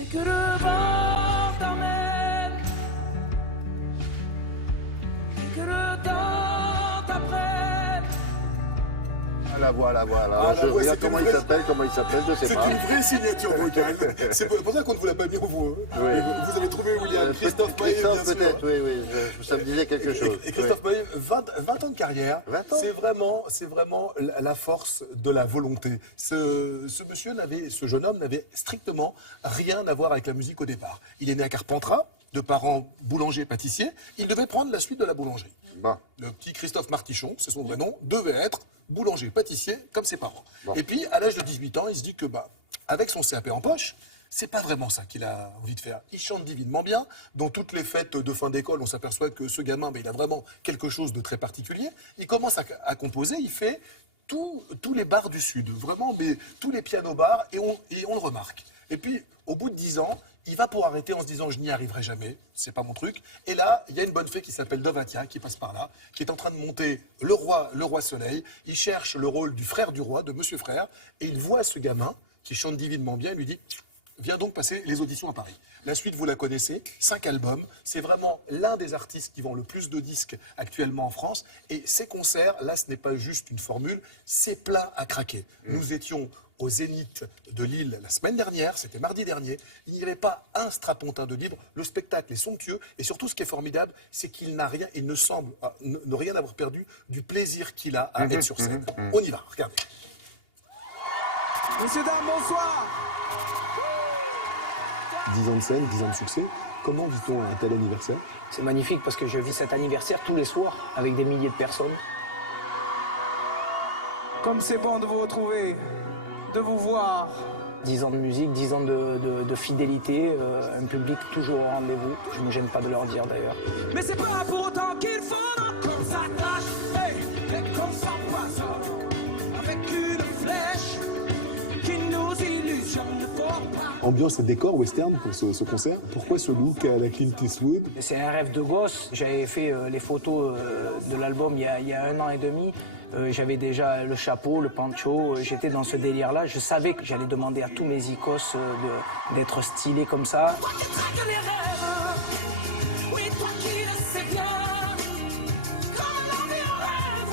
Et que le vent t'emmène, et que le temps t'apprenne. Voilà. Ah, Je la voix, regarde c'est comment une il vraie- s'appelle, je sais C'est pas. une vraie signature vocale. C'est pour ça qu'on ne vous l'a pas mis au vous. Oui. Vous avez trouvé William Christophe Maé, bien sûr. peut-être, oui, ça me disait quelque chose. Et Christophe Maé, 20 ans de carrière, 20 ans. c'est vraiment la force de la volonté. Ce jeune homme n'avait strictement rien à voir avec la musique au départ. Il est né à Carpentras, de parents boulanger-pâtissiers. Il devait prendre la suite de la boulangerie. Bon. Le petit Christophe Martichon, c'est son vrai nom, devait être boulanger-pâtissier comme ses parents. Bon. Et puis, à l'âge de 18 ans, il se dit que, avec son CAP en poche, c'est pas vraiment ça qu'il a envie de faire. Il chante divinement bien. Dans toutes les fêtes de fin d'école, on s'aperçoit que ce gamin, il a vraiment quelque chose de très particulier. Il commence à composer, il fait tous les bars du Sud, vraiment, mais tous les pianos-bars, et on le remarque. Et puis, au bout de 10 ans, il va pour arrêter en se disant « je n'y arriverai jamais, c'est pas mon truc ». Et là, il y a une bonne fée qui s'appelle Dovatia, qui passe par là, qui est en train de monter le roi Soleil. Il cherche le rôle du frère du roi, de Monsieur Frère, et il voit ce gamin qui chante divinement bien, il lui dit « viens donc passer les auditions à Paris ». La suite, vous la connaissez, 5 albums. C'est vraiment l'un des artistes qui vend le plus de disques actuellement en France. Et ces concerts, là, ce n'est pas juste une formule, c'est plein à craquer. Nous étions au Zénith de Lille la semaine dernière, c'était mardi dernier. Il n'y avait pas un strapontin de libre. Le spectacle est somptueux. Et surtout, ce qui est formidable, c'est qu'il n'a rien, il ne semble ne rien avoir perdu du plaisir qu'il a à être sur scène. On y va, regardez. Messieurs, dames, bonsoir. 10 ans de scène, 10 ans de succès. Comment vit-on un tel anniversaire? C'est magnifique parce que je vis cet anniversaire tous les soirs avec des milliers de personnes. Comme c'est bon de vous retrouver, de vous voir. 10 ans de musique, 10 ans de fidélité, un public toujours au rendez-vous. Je ne me gêne pas de leur dire d'ailleurs. Mais c'est pas pour autant qu'il faut qu'on s'attache, hey, et qu'on s'empoisonne avec une flèche qui nous illusionne pour pas. Ambiance et décor western pour ce concert. Pourquoi ce look à la Clint Eastwood? C'est un rêve de gosse. J'avais fait les photos de l'album il y a 1 an et demi. J'avais déjà le chapeau, le pancho, j'étais dans ce délire-là. Je savais que j'allais demander à tous mes icos d'être stylés comme ça. Toi qui traques les rêves, oui, toi qui le sais bien, comme l'on est en rêve,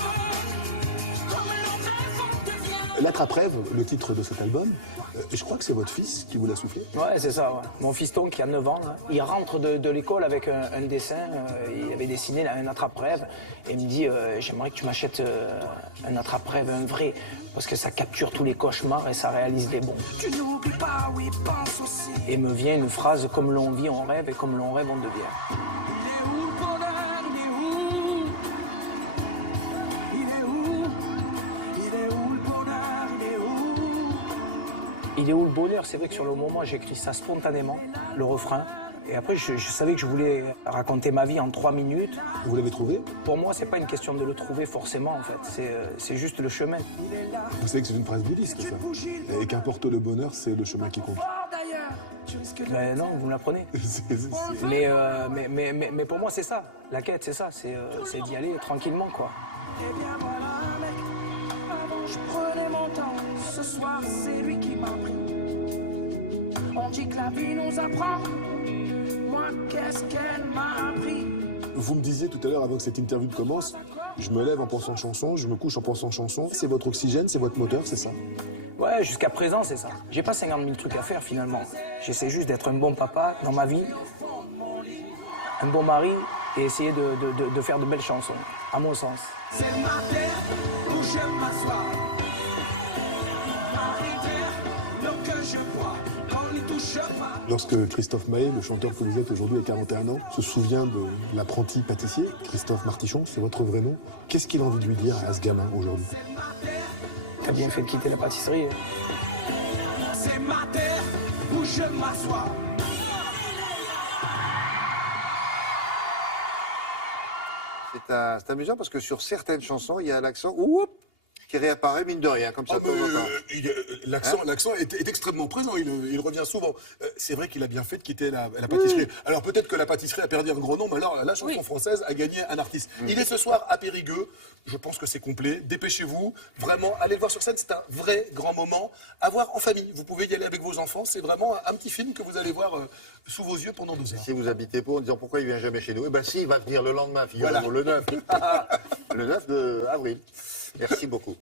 comme l'on rêve, on devient. L'Attrape-Rêve, le titre de cet album, je crois que c'est votre fils qui vous l'a soufflé. Ouais, c'est ça, ouais. Mon fiston qui a 9 ans, là, il rentre de l'école avec un dessin, il avait dessiné là, un attrape-rêve, et il me dit j'aimerais que tu m'achètes un attrape-rêve, un vrai, parce que ça capture tous les cauchemars et ça réalise des bons. Tu n'oublies pas, oui, pense aussi. Et me vient une phrase comme l'on vit, on rêve, et comme l'on rêve, on devient. Il est où le bonheur, il est où? Il est où? Il est où le bonheur, il est où? Il est où le bonheur? C'est vrai que sur le moment, j'écris ça spontanément, le refrain. Et après, je savais que je voulais raconter ma vie en 3 minutes. Vous l'avez trouvé? Pour moi, c'est pas une question de le trouver forcément, en fait. C'est juste le chemin. Vous savez que c'est une phrase bouddhiste, ça. Et qu'importe le bonheur, c'est le chemin qui compte. D'ailleurs, tu risques de... Ben non, vous me l'apprenez. Mais pour moi, c'est ça. La quête, c'est ça. C'est d'y aller tranquillement, quoi. Eh bien voilà, mec, avant je prenais mon temps. Ce soir, c'est lui qui m'a pris. On dit que la vie nous apprend. Moi, qu'est-ce qu'elle m'a appris? Vous me disiez tout à l'heure, avant que cette interview commence, je me lève en pensant chanson, je me couche en pensant chanson. C'est votre oxygène, c'est votre moteur, c'est ça? Ouais, jusqu'à présent, c'est ça. J'ai pas 50 000 trucs à faire, finalement. J'essaie juste d'être un bon papa dans ma vie, un bon mari, et essayer de faire de belles chansons, à mon sens. C'est ma terre où je m'assois. Ma rivière, l'eau que je bois, on n'y touche pas. Lorsque Christophe Maé, le chanteur que vous êtes aujourd'hui à 41 ans, se souvient de l'apprenti pâtissier, Christophe Martichon, c'est votre vrai nom, qu'est-ce qu'il a envie de lui dire à ce gamin aujourd'hui? T'as bien fait de quitter la pâtisserie. Hein. C'est ma terre où je m'assois. C'est amusant parce que sur certaines chansons, il y a l'accent oup qui réapparaît, mine de rien, comme ça, de temps en temps. L'accent est extrêmement présent, il revient souvent. C'est vrai qu'il a bien fait de quitter la pâtisserie. Alors peut-être que la pâtisserie a perdu un gros nom, mais alors la chanson française a gagné un artiste. Il est ce soir à Périgueux, je pense que c'est complet. Dépêchez-vous, vraiment, allez le voir sur scène, c'est un vrai grand moment à voir en famille. Vous pouvez y aller avec vos enfants, c'est vraiment un petit film que vous allez voir sous vos yeux pendant 2 heures. Si vous habitez Pau en disant pourquoi il vient jamais chez nous, eh bien si, il va venir le lendemain, figurez-vous, Voilà. le 9. Le 9 avril. Merci beaucoup.